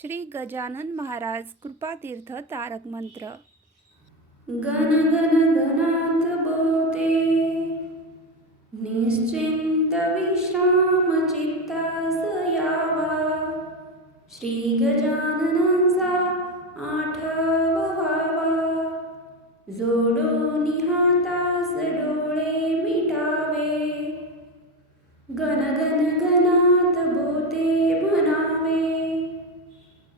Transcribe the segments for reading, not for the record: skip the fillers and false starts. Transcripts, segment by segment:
श्री गजानन महाराज कृपातीर्थ तारक मंत्र। गण गण गणात बोते, निश्चिंत विश्राम चित्तास यावा। श्री गजाननांचा आठवावा, जोडून हातास डोळे मिटावे। गण गण गणात बोते म्हणावे,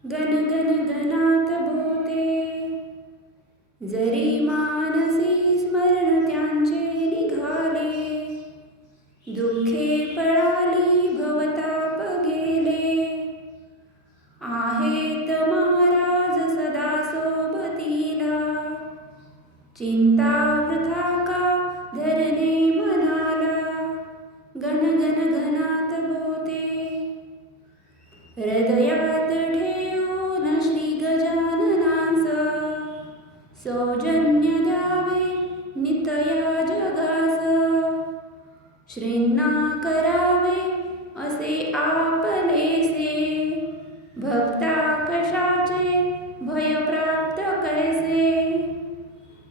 गण गण गणात बोते। जरी मानसी स्मरण त्यांचे निघाले, दुःखे पळाली भवताप गेले। आहेत महाराज सदा सोबतीला, चिंता वृथा का धरणे मनाला। गण गण गणात बोते, हृदयात ठेवून श्री गजाननांचा सौजन्य द्यावे नितया जगास। श्रींना करावे असे आपलेसे, भक्ता कशाचे भय प्राप्त कैसे।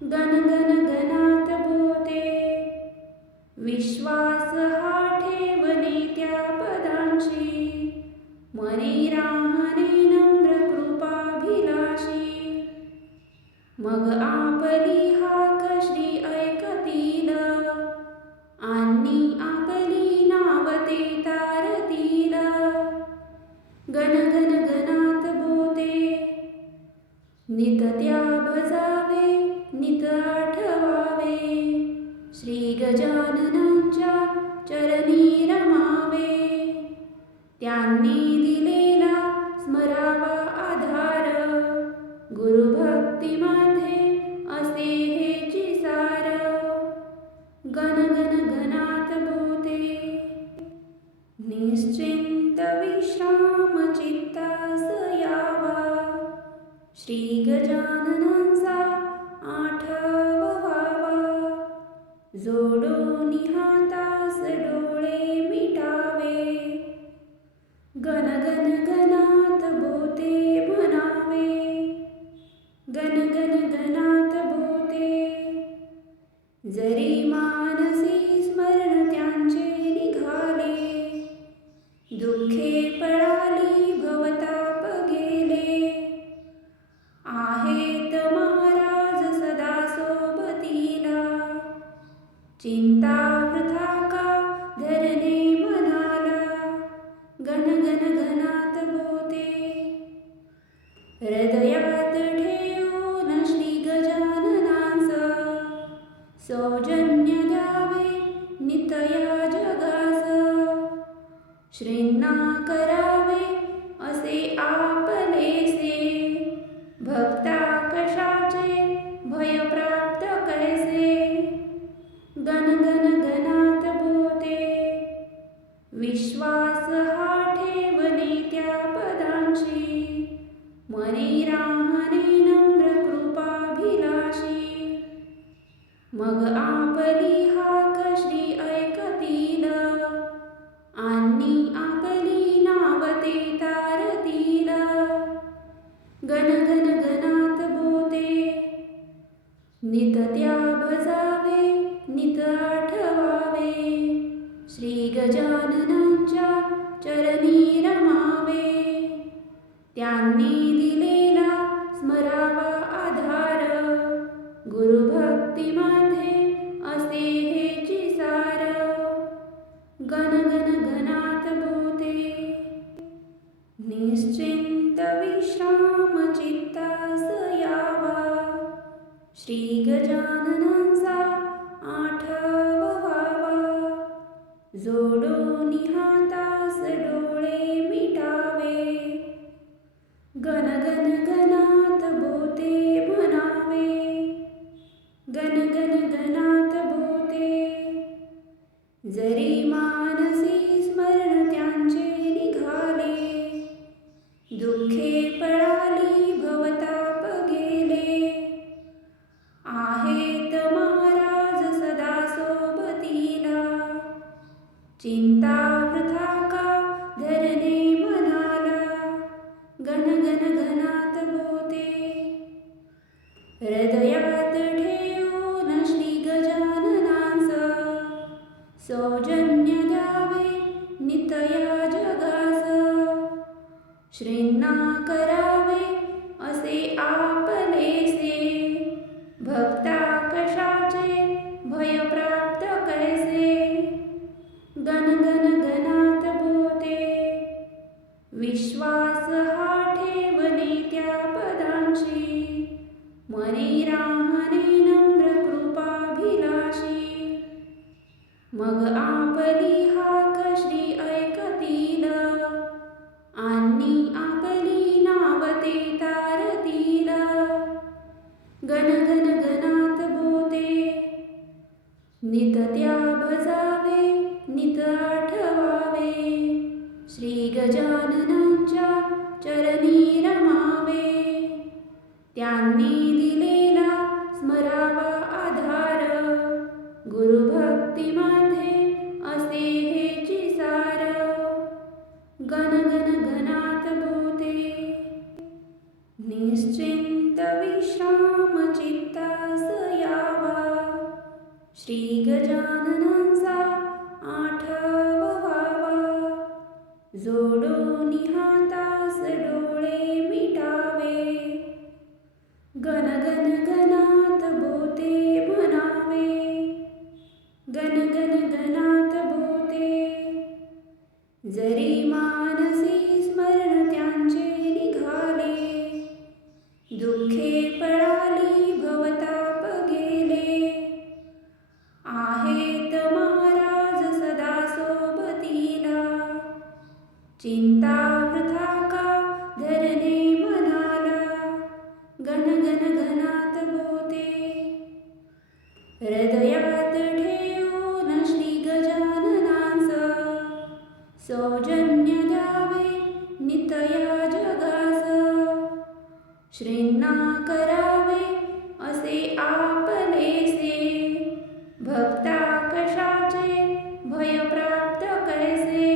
गण गण गणात बोते, विश्वास हा ठेवणे त्या पदांची। मनी राहणे नम्र कृपाभिलाषी, मग आपली हाक श्री ऐकतील। आणि आपली नावते तारतील। गण गण गणात बोते, नित त्या भजावे नित आठवावे। श्री गजाननांच्या चरणी रमावे, त्यांनी दिलेला स्मरावा आधार। गुरुभक्तीमध्ये असे हेची सार। गण गण गणात बोते, निश्चिंत विश्राम चित्तास यावा। श्री गजाननांचा आठवावा, जोडून हातास डोळे मिटावे। गण गण गणात बोते म्हणावे, गण गण गणात बोते। जरी मानसी स्मरण त्यांचे निघाले, दुःखे पळाली भवताप गेले। आहेत महाराज सदा सोबतीला, चिंता वृथा का धरणे मनाला। गण गण गणात बोते, हृदयात ठेवून श्री गजाननांचा सौजन्य द्यावे नितया जगास। श्रींना करावे असे आपलेसे, भक्ता कशाचे भय प्राप्त कैसे। गण गण गणात बोते, विश्वास हा ठेवणे त्या पदांची। मनी राहणे नम्र कृपाभिलाषी, मग आपली हाक श्री ऐकतील। आणि आपली नावते तारतील। गण गण गणात बोते, नित त्या भजावे नित आठवावे। श्री गजाननांच्या चरणी रमावे, त्यांनी दिलेला स्मरावा आधार। गुरुभक्तीमध्ये असे हेची सार। गण गण गणात बोते, निश्चिंत विश्राम चित्तास यावा। श्री गजाननांचा आठवावा, जोडून हातास डोळे मिटावे। गण गण गणात बोते म्हणावे, गण गण गणात बोते। जरी मानसी स्मरण त्यांचे निघाले, दुःखे पळाली भवताप गेले। आहेत महाराज सदा सोबतीला, चिंता वृथा का धरणे मनाला। गण श्रींना करावे असे आपलेसे, भक्ता कशाचे भय प्राप्त कैसे, गण गण गणात बोते, विश्वास हा ठेवणे त्या पदांची, मनी राहणे नम्र कृपाभिलाषी, मग आपली हाक श्री ऐकतील, आणि आपली नावते तारतील, गण गण गणात बोते, नित त्या भजावे नित आठवावे, श्री गजाननांच्या चरणी रमावे, त्यांनी दिलेला स्मरावा आधार, गुरुभक्तीमध्ये असे हेची सार, गण गण गणात बोते, निश्चिंत विश्राम चित्तास यावा, श्री गजाननांचा आठव व्हावा, जोडून हातास डोळे मिटावे, गण गण गणात बोते म्हणावे, गण गण गणात बोते, जरी मानसी स्मरण त्यांचे निघाले, दुःखे पळाली भवताप गेले, आहेत महाराज सदा सोबतीला, चिंता वृथा का धरणे मनाला, गण गण गणात बोते, हृदयात ठेवून श्री गजाननांचा, सौजन्य द्यावे नितया जगास, श्रींना करावे असे आपलेसे, भक्ता कशाचे भय प्राप्त कैसे,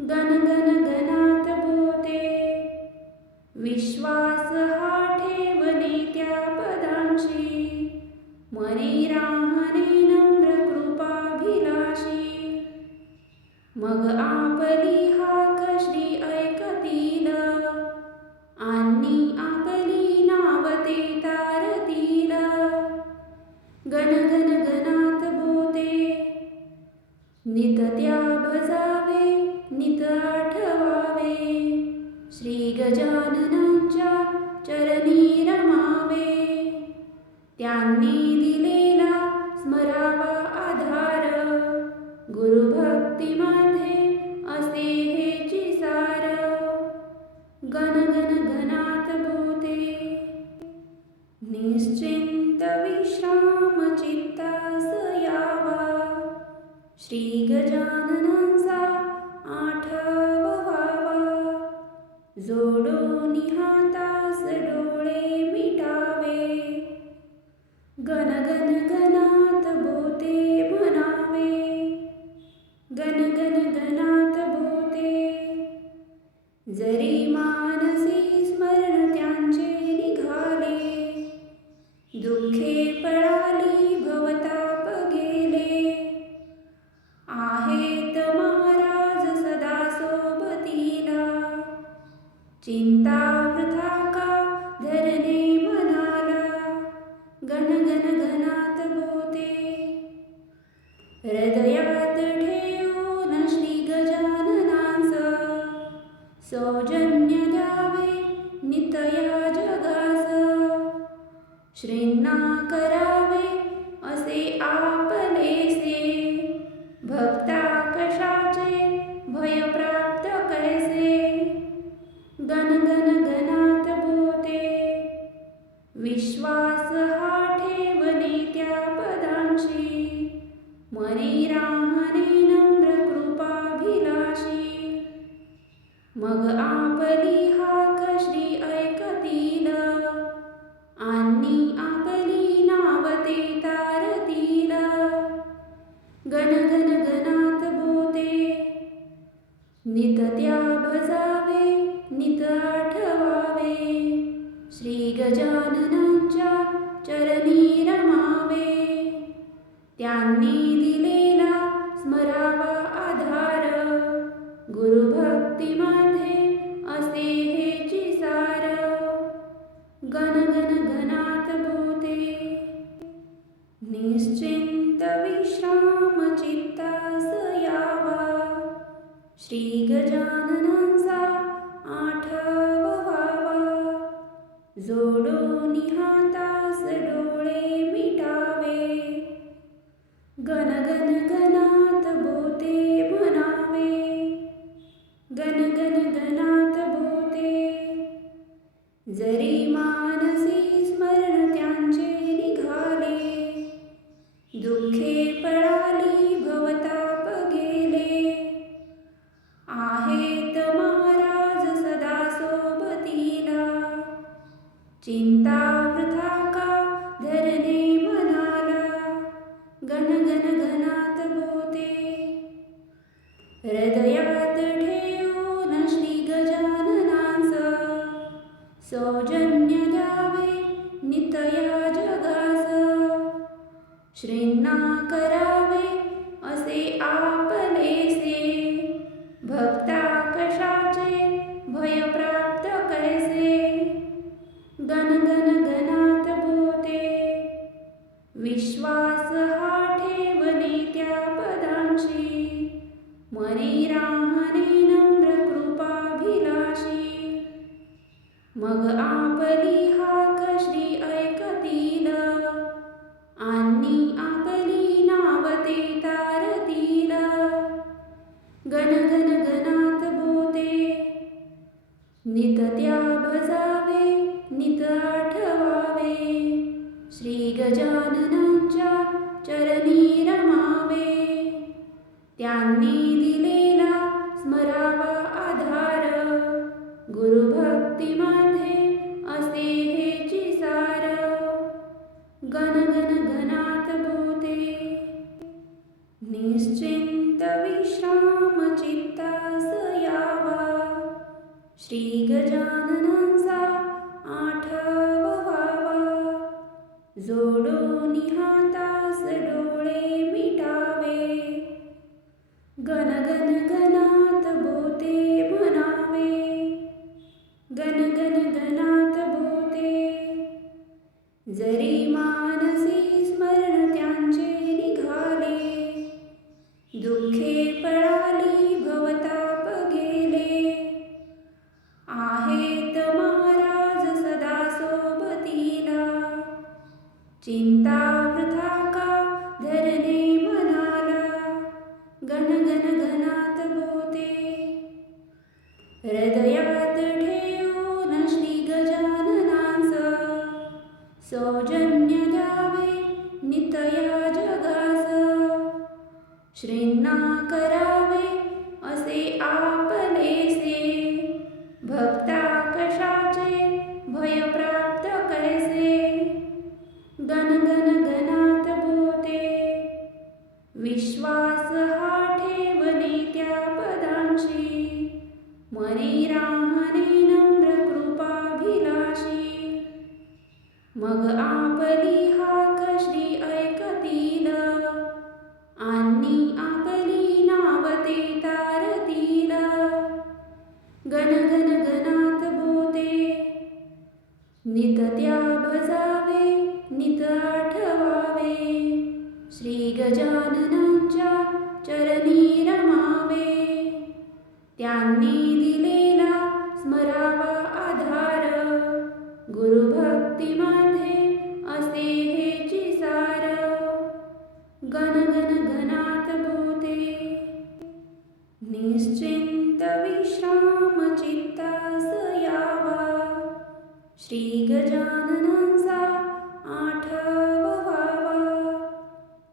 गण गण गणात बोते, विश्वास हा ठेवणे त्या पदांची, मनी राहणे नम्र कृपाभिलाषी, मग आपली हाक श्री ऐकतील, आणि आपली नावते तारतील, गण गण गणात बोते, नित त्या भजावे नित आठवावे, श्री गजाननांच्या चरणी रमावे, त्यांनी दिलेला स्मरावा आधार, गुरुभक्तीमध्ये असे हेची सार, गण गण गणात बोते, निश्चिंत विश्राम चित्तास यावा, श्री गजाननांचा आठव व्हावा, जोडून हातास डोळे मिटावे, गण गण गणात बोते म्हणावे, गण गण गणात बोते, जरी मानसी स्मरण त्यांचे निघाले, दुःखे पळाली भवताप गेले, आहेत महाराज सदा सोबतीला, चिंता वृथा का धरणे मनाला, गण गण गणात बोते, हृदयात ठेवून श्री गजाननांचा, सौजन्य द्यावे नितया जगास, श्रींना करावे असे आपलेसे, भक्ता कशाचे भय प्राप्त कैसे, गण गण गणात बोते, विश्वास हा ठेवणे त्या पदांची, मनी राहणे नम्र कृपाभिलाषी, मग आपली हाक श्री ऐकतील, आणि आपली नावते तारतील, गण गण गणात बोते, नित त्या भजावे नित आठवावे, श्री गजाननांच्या चरणी रमावे, त्यांनी दिलेला स्मरावा आधार, गुरुभक्तीमध्ये जोडून हातास डोळे मिटावे, गण गण गणात बोते म्हणावे, गण गण गणात बोते. जरी मानसी स्मरण त्यांचे निघाले, दुःखे पळाली भवताप गेले. आहेत महाराज सदा सोबतीला, चिंता वृथा का धरणे मनाला, गण गण गणात बोते. हृदयात ठेवून श्री गजाननांचा, सौजन्य द्यावे नितया जगास. श्रींना करावे असे आपलेसे, भक्ता कशाचे भय प्राप्त कैसे. गण गण गणात बोते. विश्वास हा ठेवणे त्या पदांची, मनी राहणे नम्र कृपाभिलाषी. मग आपली हाक श्री ऐकतील, आणि आपली नाव ते तारतील. गण गण गणात बोते. नित त्या भजावे नित आठवावे, श्री गजाननांच्या चरणी रमावे. त्यांनी दिलेला स्मरावा आधार, गुरुभक्तीमध्ये असे हेची सार. गण गण गणात बोते. निश्चिंत विश्राम चित्तास यावा, श्री गजाननांचा आठवावा. जोडून हातास डोळे मिटावे, गण गण गणात बोते म्हणावे, गण गण गणात बोते. जरी मानसी स्मरण त्यांचे निघाले, दुःखे पळाली भवताप गेले. आहेत महाराज सदा सोबतीला, चिंता वृथा का धरणे मनाला, गण गण गणात बोते. हृदयात ठेवून श्री गजाननांचा, सौजन्य द्यावे नितया जगास. श्रींना करावे असे आपलेसे, भक्ता कशाचे भय प्राप्त कैसे. गण गण गणात बोते. विश्वास हा ठेवणे त्या पदांची, मनी राहणे नम्र कृपाभिलाषी. मग आपली हाक श्री ऐकतील, आणि आपली नाव ते तारतील. गण गण गणात बोते. नित त्या भजावे नित आठवावे, श्री गजाननांच्या चरणी रमावे. त्यांनी दिलेला स्मरावा आधार, गुरुभक्तीमध्ये असे हेची सार. गण गण गणात बोते. निश्चिंत विश्राम चित्तास यावा, श्री गजाननांचा आठवावा.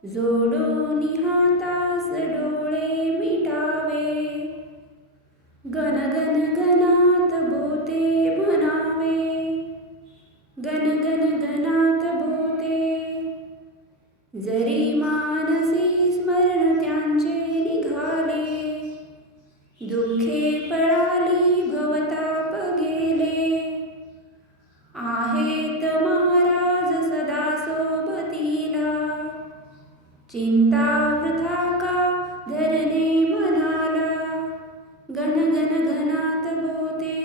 जोडून हातास डोळे मिटावे, गण गण गणात बोते म्हणावे, गण गण गणात बोते. जरी मानसी स्मरण त्यांचे निघाले, दुःखे पळाली भवताप गेले. आहेत महाराज सदा सोबतीला, चिंता वृथा का धरणे मनाला, गण गण गणात बोते.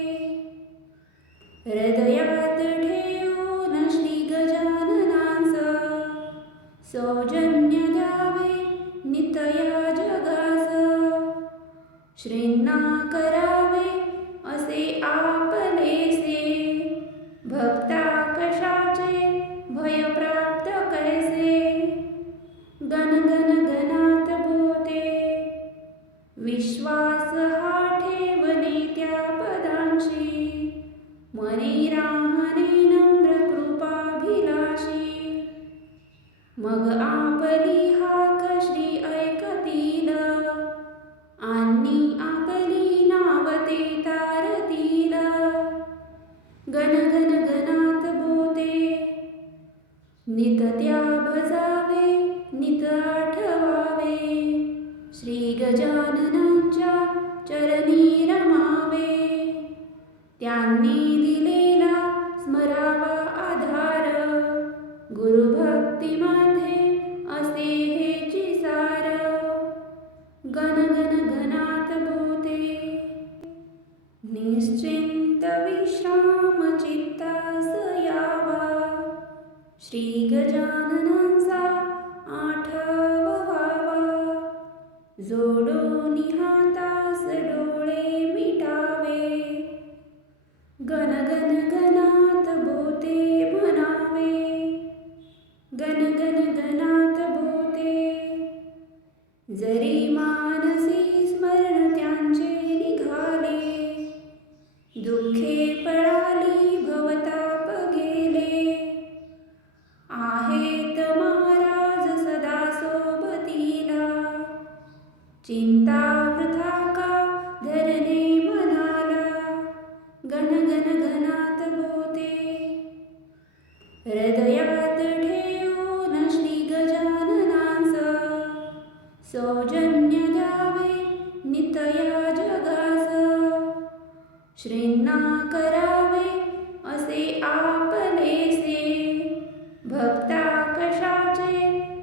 हृदयात ठेवून श्री गजाननांचा, सौजन्य द्यावे नितया जगास. श्रींना करावे असे आपलेसे, भक्ता मनी राहणे नम्र कृपाभिलाषी. मग आपली हाक श्री ऐकतील, आणि आपली नाव ते तारतील. गण गण गणात बोते, नित त्या भजावे, नित आठवावे. श्री गजाननांच्या चरणी रमावे. त्यांनी दिलेला स्मरावा आधार, गुरुभक्तीमध्ये असे हेची सार. गण गण गणात बोते, निश्चिंत विश्राम चित्तास यावा. श्री गजाननांचा आठवावा. जोडून हातास डोळे मिटावे. गण गण गणात बोते म्हणावे. गण गण गणात बोते. जरी मानसी स्मरण त्यांचे निघाले, दुःखे पळाली भवताप गेले. आहेत महाराज सदा सोबतीला, चिंता वृथा का धरणे मनाला. गण गण गणात बोते, हृदयात ठेवून श्री गजाननांच. सौजन्य द्यावे नित या जगास. श्रींना करावे असे आपलेसे. भक्ता कशाचे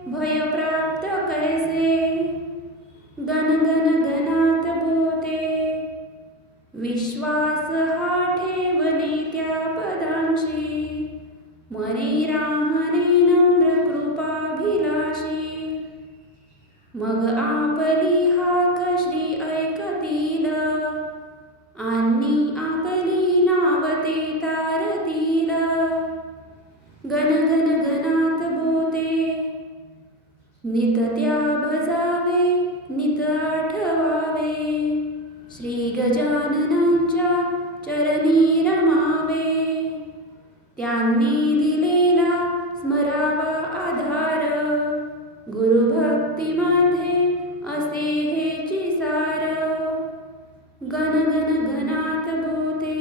भय प्राप्त कैसे. गण गण गणात बोते, विश्वास हा ठेवणे त्या पदांशी. मनी राहणे नम्र कृपाभिलाषी. मग आपली हाक श्री ऐकतील, आणि आपली नाव ते तारतील. गण गण गणात बोते, नित त्या भजावे, नित आठवावे. श्री गजाननांच्या चरणी रमावे. त्यांनी दिलेला स्मरावा आधार, गुरुभक्तीमध्ये असे हेची सार. गण गण गणात बोते,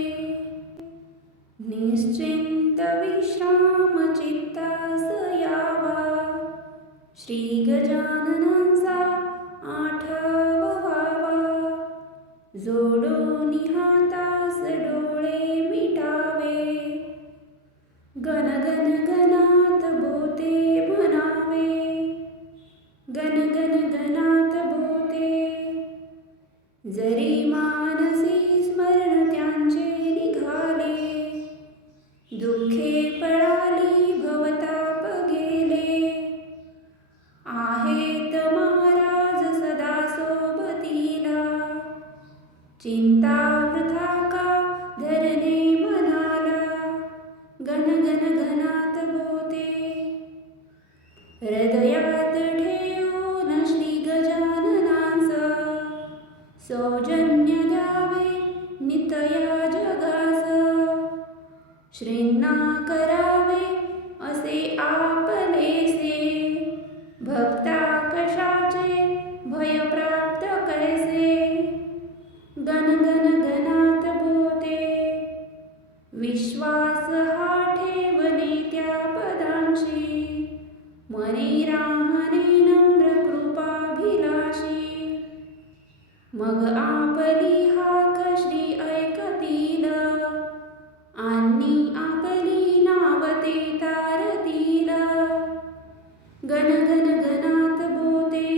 निश्चिंत विश्राम चित्तास यावा. श्री गजाननांचा आठवावा. जोडून हातास डोळे मिटावे. गण गण गणात बोते म्हणावे. गण गण गणात बोते. जरी मानसी स्मरण त्यांचे निघाले, दुःखे पळाली भवताप गेले. आहेत महाराज सदा सोबतीला, चिंता वृथा का धरणे मनाला. गण गण गणात बोते, हृदयात ठेवून श्री गजाननांच. सौजन्य द्यावे नित या जगास. श्रींना करावे असे आपलेसे. भक्ता कशाचे भय प्राप्त कैसे. गण गण गणात बोते, विश्वास हा ठेवणे त्या पदांशी. मनी राहणे नम्र कृपाभिलाषी. मग आपली हाक श्री ऐकतील, आणि आपली नाव ते तारतील. गण गण गणात बोते,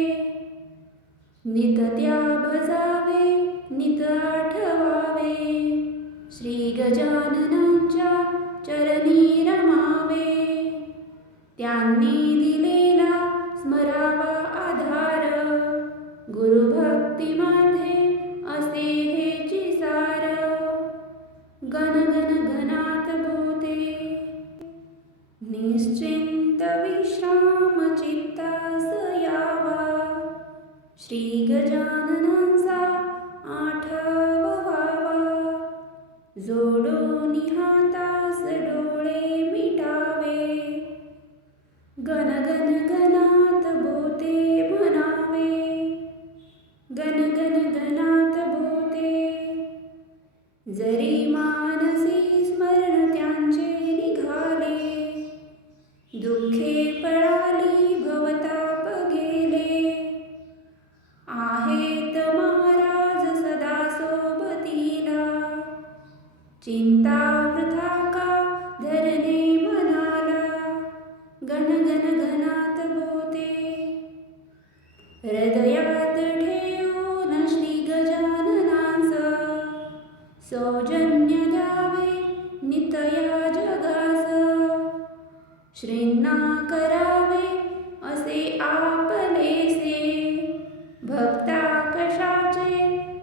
नित त्या भजावे, नित आठवावे. श्री गजाननांच्या चरणी रमावे. त्यांनी दिलेला स्मरावा आधार, गुरुभक्तीमध्ये असे हेची सार. गण गण गणात बोते, निश्चिंत विश्राम चित्तास यावा. श्री गजाननांचा आठवावा. जोडून हातास डोळे मिटावे, गण गण गणात बोते म्हणावे, गण गण गणात बोते. जरी मानसी स्मरण त्यांचे निघाले, दुःखे पळाली भवताप गेले. आहेत महाराज सदा सोबतीला, चिंता वृथा का धरणे मनाला, गण गण गणात बोते. हृदयात ठेवून श्री गजाननांच, सौजन्य द्यावे नितया जगास. श्रींना करावे असे आपलेसे, भक्ता कशाचे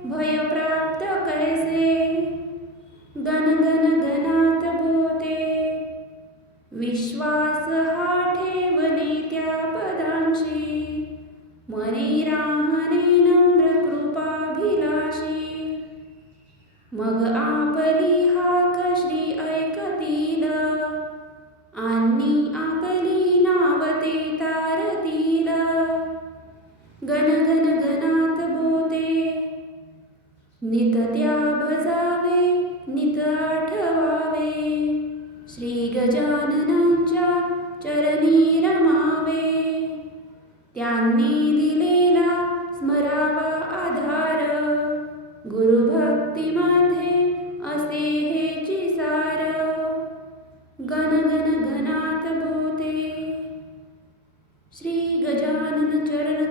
भय प्राप्त कैसे. गण गण गणात बोते. विश्वास हा ठेवणे त्या पदांची, मनी राहणे नम्र कृपाभिलाषी. मग आपली हाक श्री ऐकतील, आणि आपली नाव ते तारतील. गण गण गणात बोते. नित त्या भजावे नित आठवावे, श्री गजाननांच्या चरणी रमावे. त्यांनी दिलेला स्मरावा आधार, गुरुभक्तीमध्ये असे हेची सार. गण गण गणात बोते. श्री गजानन चरण